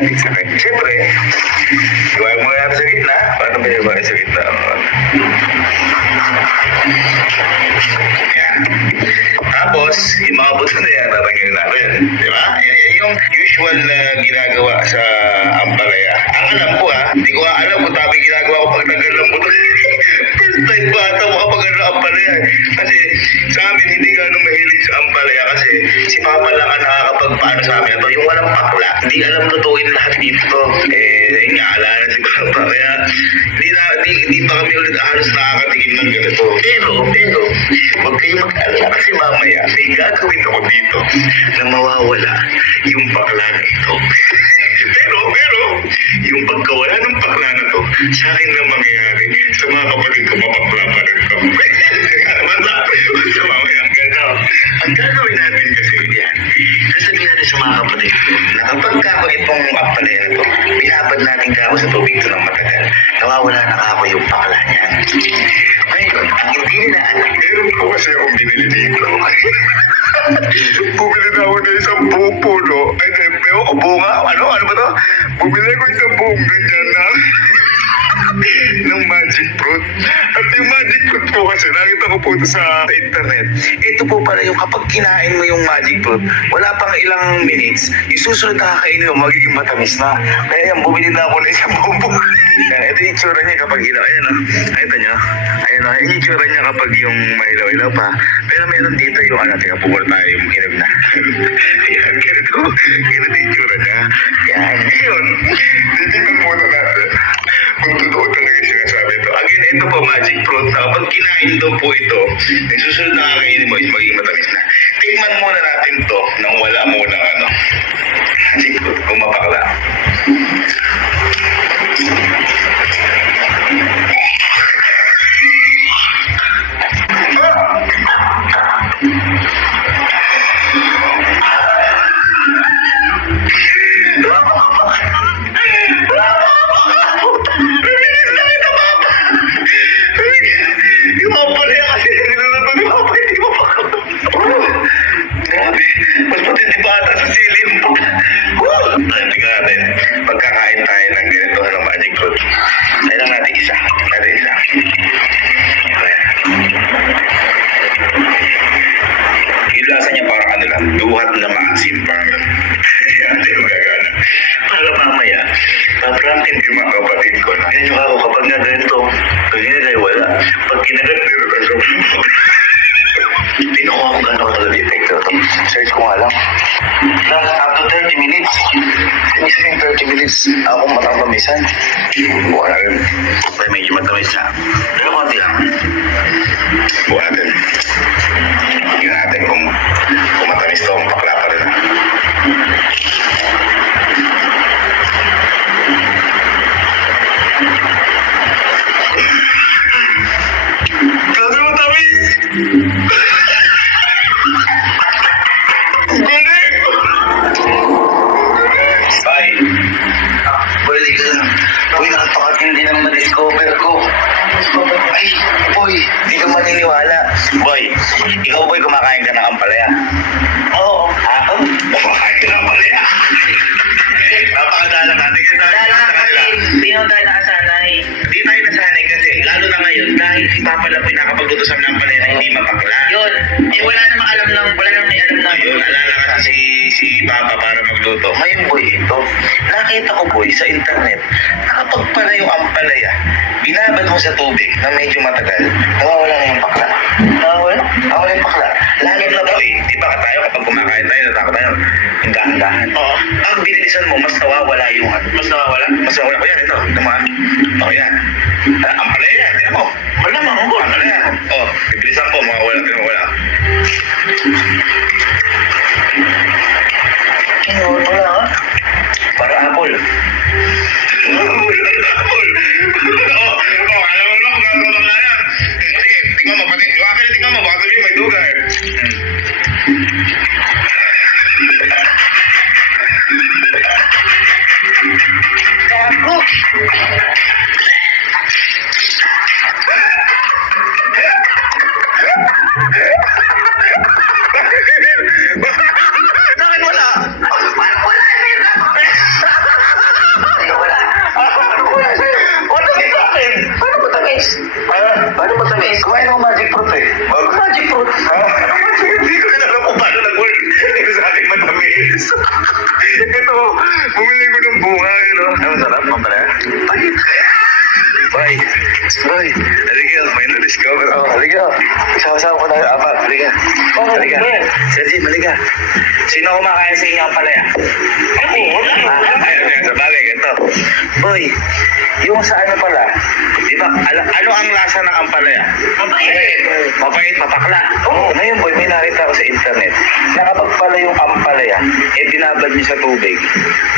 natin sa kanya. Siyempre, iwain mo natin sa gitna. Paano ba iwain sa gitna? Yan. Tapos, yung mga buto na yan, tatanggalin natin. Di ba? Yan yung usual na ginagawa sa ampalaya. Ang alam ko hindi ko alam kung tama ginagawa ko pagtanggal ng buto. First time ko ata makapag ng ampalaya. Kasi sa amin, hindi gano'ng mahilig sa ampalaya kasi si Papa lang ang nakakapagpaano sa amin. Yung walang pakla. Hindi alam lutuin lahat dito. Yun nga, ala na si Papa. Kaya, hindi pa kami ulit halos nakakatikim ng ganito. Pero, huwag kayo mag-alala kasi mamaya may gagawin ako dito na mawawala yung pakla na ito. pero, yung pagkawala ng pakla na to, sa akin lang mangyayari. Sa mga kapatid ko, mapakla pa rin ito. Basta mamaya, gano'n. Ang gagawin natin kasi yan, sasabihin natin sa mga kapatid ko, na kapag kako itong ampalaya na to, binabad natin kako sa tubig ito ng matagal, nawawala na kako yung pakla niya. Ngayon, ang hindi nila alam, meron ko kasi akong binili dito. Bumili na ako na isang buong puno. Ay, pero bunga. Ano ba to? Bumili ko isang buong ganyan ng magic fruit. At yung magic fruit ko kasi, nakita ko po ito sa internet. Ito po pala yung kapag kinain mo yung magic fruit, wala pang ilang minutes, yung susunod na kakainin mo, magiging matamis na. Kaya yan, bumili na ako na isang buong bunga. Ito yung itsura niya kapag hilaw. Ayan Ito nyo. Ayan yung itsura niya kapag yung mahilaw-hilaw pa. Pero meron dito yung tingnan tayo yung hinog na. Ayan, ganito yung itsura niya. Yan. Ngayon, titignan muna natin kung totoo talaga yung sinasabi ito. Again, ito po magic fruit. Kapag kinain daw po ito, yung susunod na kakainin mo is magiging matamis na. Tikman muna natin to nang wala muna magic fruit kung mapakla. Pagkakain tayo ng ganito ng magic fruit. Kailan natin isa. Yung lasa niya parang lang, duhat na maasim parang. Hindi ko gagana. Para mamaya, paprangkin ko yung mga kapatid ko na. Yan yung ako kapag nga ganito, ganyan ay wala. Pag kinagat ko yung pinukuha ko gano'n ko talaga detector ito. Search ko nga lang. Last up to 30 minutes. Hindi sabihin 30 minutes. Ako matapamisan. Buwan natin. Pero medyo matamis na. Pero konti lang. Buwan natin. Tingnan natin kung matamis ito. Kung pakla pa rin. Grabe matamis! Balik ka lang. Uy, napakatindi ng na-discover ko. Ay, boy, di ka maniniwala. Boy, ikaw boy, kumakain ka ng ampalaya. Oo. Ako? Kumakain ka ng ampalaya. Napakadalang natin kasi Hindi naman tayo nakasanay. Hindi tayo nasanay kasi, lalo na ngayon, dahil si Papa lang po yung nakapagluto sa ampalaya na hindi mapakla. Yun. Wala namang may alam na. Ayun, alala kasi si Papa para magluto. Ngayon boy, ito. Nakita ko boy sa internet, nakapagpala yung ampalaya, binabad mo sa tubig na medyo matagal, nawawala na yung pakla. Nawawala yung pakla. Lalo na boy, di ba tayo kapag kumakain tayo, natakot tayo, yung dahan-dahan. Oo. Pag binilisan mo, mas nawawala yung Mas nawawala? Mas nawawala. O yan, ito. Tumaan. O yan. Ampalaya yan. Tingnan mo. Malamang mo. Ampalaya. O, bibilisan ko, mawawala. Tingnan mo, wala. Wala nga. Para apple. Apple. Alam mo lang kung ano na yan. Sige, tingnan mo. Tingnan mo. Baka sabihin may duga eh. Bakit wala? Parang wala. Ito, bumili ko ng bunga, Ang sarap, mampalaya. Ay, halika, may na-discover ako. Halika, isama-sama ko na yung apat. Halika. Sergi, halika. Sino kumakain sa inyo ang palaya? Ayun, sa bagay, ganito. Boy, yung sa ano pala, di ba, ano ang lasa ng ampalaya? Mapait, mapakla. Ngayon, boy, may nakita ko sa internet na kapag pala yung ampalaya, binabad niyo sa tubig.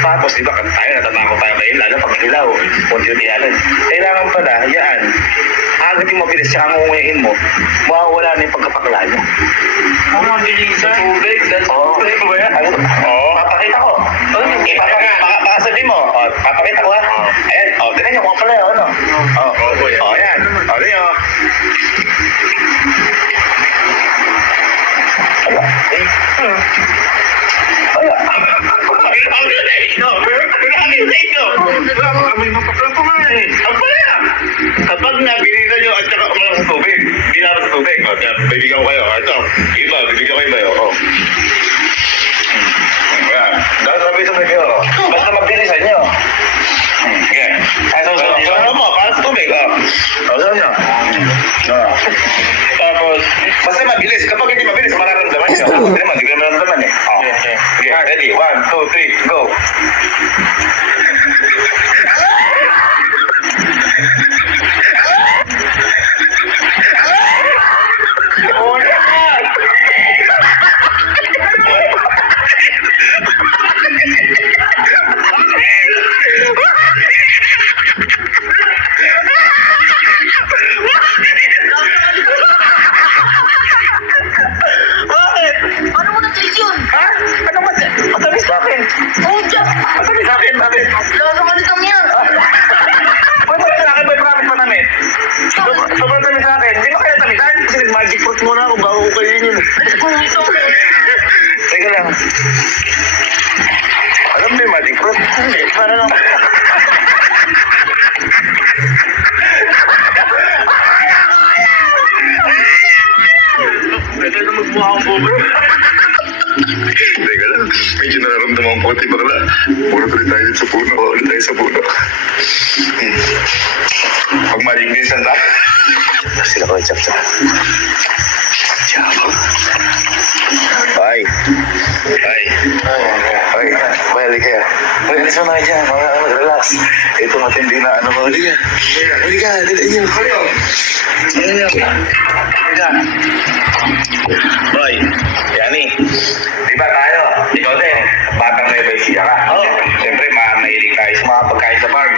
Tapos, di ba, tayo, natatakot tayo kayo, lalo pag ilaw, konti yalan. Kailangan pala, yan, agad yung mabilis, siya ang unguyain mo, mawawala na yung pagkapakla niyo. Mabilis sa tubig. Papakita ko. Baka sabihin mo, papakita ko ha. Ayan, tignan niyo kung pala yun, ayan. Tignan niyo. Kapag nabinila nyo at saka umalang sa tubig, binabas sa tubig, bibigyan ko kayo. Ito, iba, bibigyan ko iba. Ayan, dahil sabi sa tubig, basta mabilisan nyo. Ayan. Ay, susunod mo, para sa tubig, Susunod nyo. Tapos, basta mabilis. Kapag hindi mabilis, mararamdaman nyo. Hindi naman, hindi ko mararamdaman eh. Sige, ready? 1, 2, 3, go! Paano mo na-taste yun? Ha? Ano ba? Matamis sa akin. Oh, Jack! Matamis sa akin, bakit? Lasa ka nito yan! Matamis sa akin, may promise matamis. Sobrang tamis sa akin. Hindi ba kaya tamisan? Kasi nag-magic fruit muna ako bago ko kainin. Kung ito, Teka lang. Alam mo yung magic fruit? Hindi, para lang. Pwede na magmukha akong bobo. Teka lang, medyo nararamdaman ko konti bakla. Puro tuloy tayo sa puno. Ulit tayo sa puno. Pag magic din sanda. Sila ko, chap-chap. Chap. Ay. Balik kaya. Relax mo na kayo dyan. Relax. Ito matindi na ano mo. Halika. Dali nyo. Halika. Boy, Yani. Di ba tayo? Ikaw din. Batang may siya ka. Siyempre, mahilig tayo sa mga pagkain sa farm.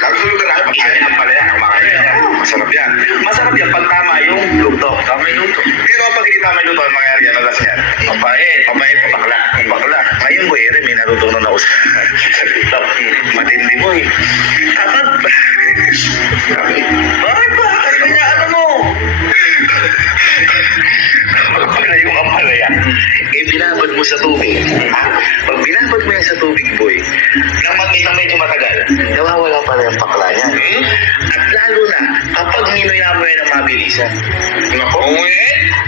Kagulo ka na. Pagkain ng palaya. Kumakain niya. Masarap yan. Masarap yan pag tama yung luto. Tama yung luto. Pero pag hindi tama yung luto, ang mangyayari yan, alas yan. Mabait, bakla. Ngayon, boy, may natutunan ako sa TikTok. Matindi, boy. Bakit ba? Ano niya, ano mo? Yung ampalaya, binabad mo sa tubig. Pag binabad mo yan sa tubig, boy, nang magkita medyo matagal, nawawala pala yung pakla niya. At lalo na, kapag ninuya mo yan ang mabilisan.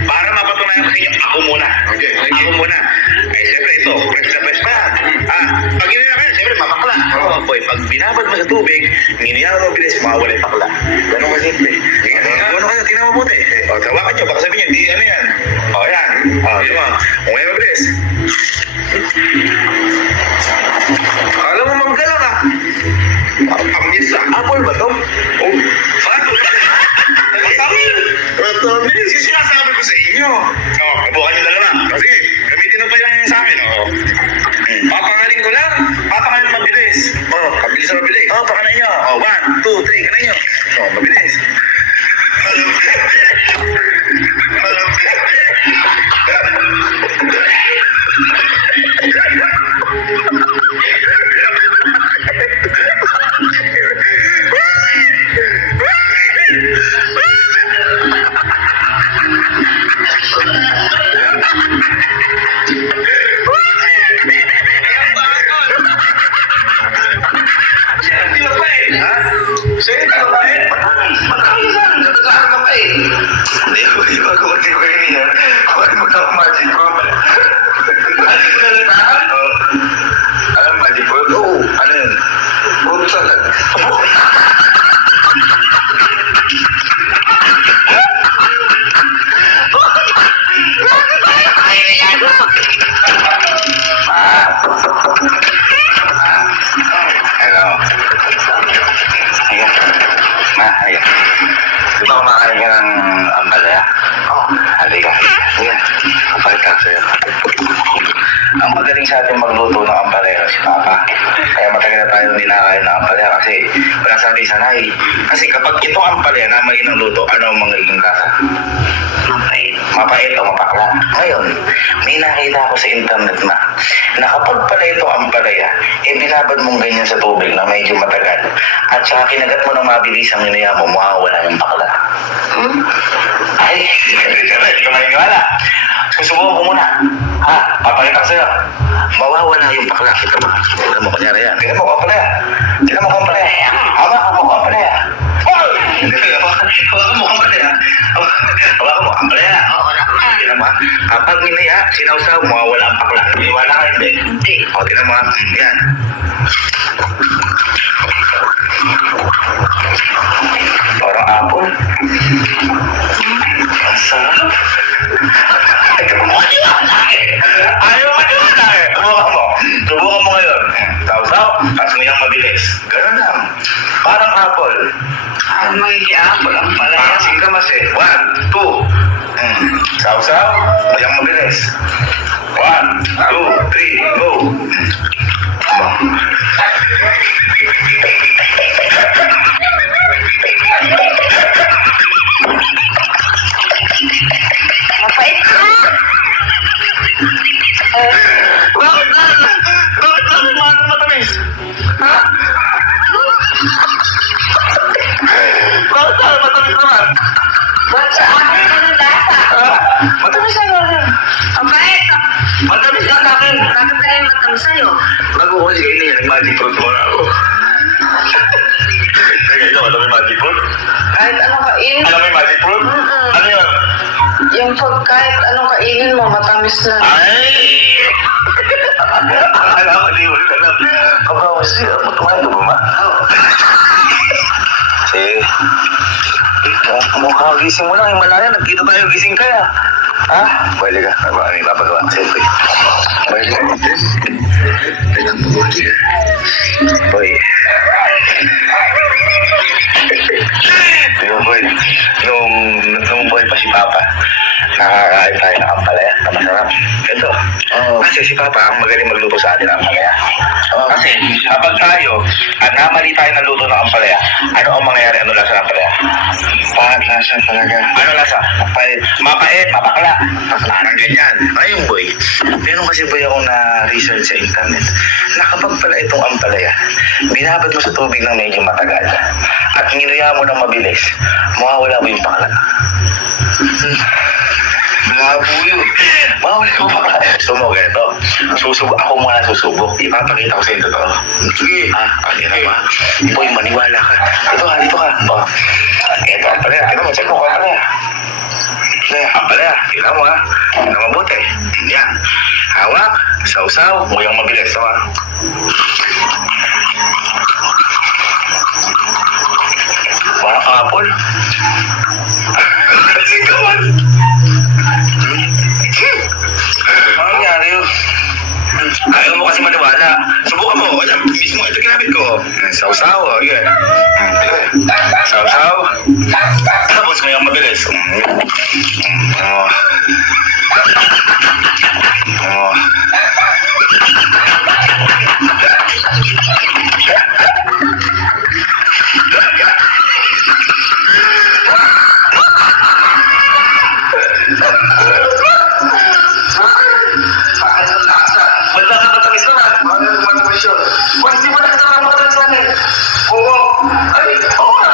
Para mapatunayan ko sa inyo, ako muna. Ako muna. Ay, siyempre ito, press na press pa yan. Pag ninuya ka yan, siyempre mapakla. Boy, pag binabad mo sa tubig, ninuya mo mabilis, mawawala yung pakla. Ganun ka simple. Ano kayo, tingnan mo buti. Tawakan nyo, baka sabihin nyo, di ano yan. Yan. Yun mo. Kung ngayon mabilis. Alam mo, manggalang Pangis apple ba to? Matamis. Yung sinasabi ko sa inyo. Kabukan nyo dalawa. Kasi, gamitin mo pa yung sa akin. Papangaling ko lang. Papangaling mabilis. Mabilis na mabilis. Pakanay nyo. 1, 2, 3, kanay nyo. Mabilis. Sa'yo, magaling sa atin magluto ng ampalaya si Papa. Kaya matagal na tayo hindi nakakain ng ampalaya kasi wala sa atin sanay. Kasi kapag ito ampalaya na may ng luto, ano ang magiging lasa? Mapait. Mapait o mapakla. Ngayon, may nakita ako sa internet na kapag pala ito ampalaya, binabad mong ganyan sa tubig na medyo matagal at saka kinagat mo na mabilis ang inaya mo, mawawala yung pakla. Ay, hindi ka maniniwala. Susubukan ko muna. Ha? Papakita ko sa'yo. Mawawala yung pakla. Kita mo. Tignan mo, kunyari yan. Tignan mo, kapalaya. Tignan mo, kapalaya. Hawakan mo, kapalaya. Hawakan mo, kapalaya. Hawakan mo, kapalaya. Oo naman. Tignan mo, kapag minaya, sinawsaw, mawawala ang pakla. Maniwala ka, hindi? Hindi. O, tignan mo, yan. Parang apple. Ang sarap. Ayaw mo maniwala eh. Ayaw mo maniwala eh. Subukan mo. Subukan mo ngayon. Saw-saw. Tapos mo yung mabilis. Ganun lang. Parang apple. Ang magiging apple ang palaya. Parang singkamas eh. 1, 2. Saw-saw. Yung mabilis. 1, 2, 3, go. Mapait ka! Bakit na? Bakit na? Paano matamis? Ha? Bakit na? Matamis naman. Ba't sa akin anong lasa? Ha? Matamis na naman. Ang bait! Matamis na sa akin. Bakit na yung matang sa'yo? Bago ko sige na yan, magic fruit muna ako. Kaya yun, alam mo yung magic fruit? Kahit anong kainin, Alam mo yung magic fruit? Ano yun? yung pag kahit anong kainin mo, matamis na. Ay! Alam ko, di mo rin alam. Kabawas siya, matumayin ka ba, ma? Sige. Mukha gising mo lang, yung malaya, nagkita tayo gising kaya. Ha? Pwede ka. Ano ba? Ano yung papagawa? Siyempre. Pwede ka. Tignan mo, boy. Yung boy, nung boy pa si Papa, nakakain tayo ng ampalaya na masarap. Ito. Kasi si Papa ang magaling magluto sa atin ng ampalaya. Kasi kapag tayo, namali tayo ng luto ng ampalaya, ano ang mangyayari? Ano lasa ng ampalaya? Lasa talaga. Ano lasa? Mapait, mapakla. Parang ganyan. Ayun boy, meron kasi boy akong na-research sa internet na kapag pala itong ampalaya, binabad mo sa tubig ng medyo matagal at nginuya mo ng mabilis, mawawala mo yung pakla. Malabo yun. Mawawala yung pakla. Gusto mo ganito? Ako muna susubok. Ipapakita ko sa ito to. Sige. Kanina ba? Boy, maniwala ka. Dito ka. Ito, ampalaya. Tignan mo, check mo, ampalaya. Ampalaya. Tignan mo ha. Tignan mabuti. Yan. Hawak. Saw-saw. Nguyang mabilis. Tama. Parang apple. Singkaman. Ano nangyari yun? Ayaw mo kasi maniwala. Subukan mo. Ayan, mismo ito ginamit ko. Saw-saw. Okay. Saw-saw. Tapos ngayong mabilis. Ba't nakakatamis naman? Ano yung matamis yun? Ba't di mo nakakatamis namin? Oo. Ay, oo na.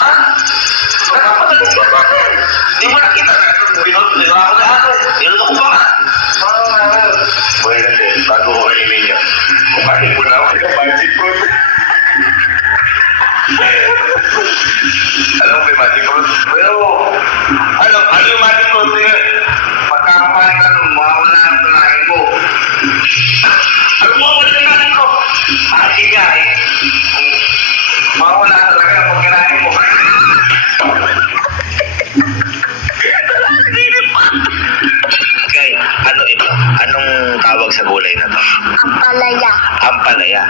Ha? Nakakatamis ka natin. Di mo nakita. Binuto ako na ako. Binuto ko pa ka. Oo nga. Boy kasi, bago ko kainin niya. Kumain mo na ako yung magic fruit. Alam mo ba yung magic fruit? Pero, ano yung magic fruit? Pagkakapalit ka nung mawawala ang palahin ko. Ano mo wala ng natin ko? Akin nga eh. Mawawala talaga ang pagkalahin mo. Okay, ano ito? Anong tawag sa gulay na to? Ampalaya. Ampalaya.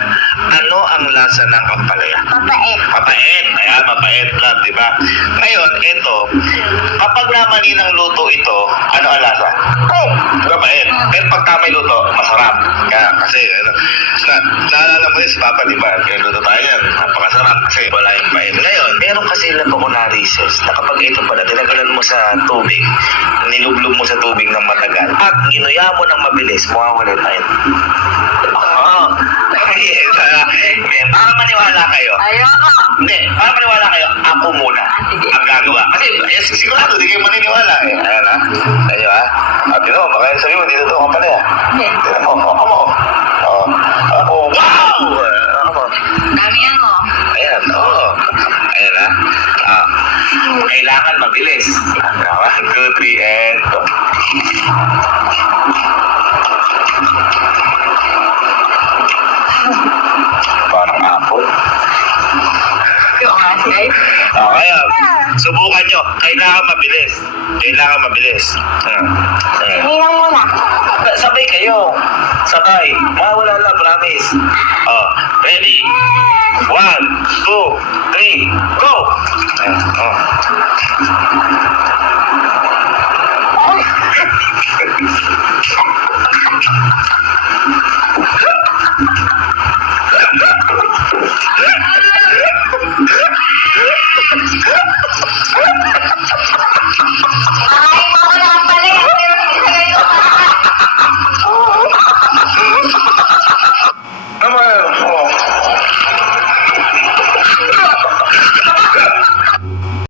Ano ang lasa ng ampalaya? Mapait. Mapait. Ayan, mapait lang, di ba? Ngayon, ito, kapag namali ng luto ito, ano ang lasa? Pait. Mapait. Pero pag tamay luto, masarap. Kaya, kasi, naalala mo yun si Papa, di ba? Kaya luto tayo yan. Napakasarap kasi wala yung pait. Ngayon, meron kasi lang ako na-research na kapag ito pala, tinagalan mo sa tubig, nilublog mo sa tubig ng matagal, at ginuya mo ng mabilis, mawawala yung pait. Oo. Yes. Hindi, para maniwala kayo. Ayoko. Hindi, para maniwala kayo, ako muna sige. ang gagawa. Kasi, sigurado, di kayo maniniwala. Ayan ha. Ayan ha. At yun, baka sabi mo, dito ka pala. Tignan mo, ako mo. Ako, wow! Ako mo. Damihan mo. Ayan, oo. Ayan ha. Kailangan mabilis. 1, 2, 3, and go. Parang apple. Yung kasi. Kaya, subukan nyo. Kailangan mabilis. Kailangan mabilis. Bilang muna. Sabay kayo. Sabay. Mawala lang, promise. Ready? 1, 2, 3, go!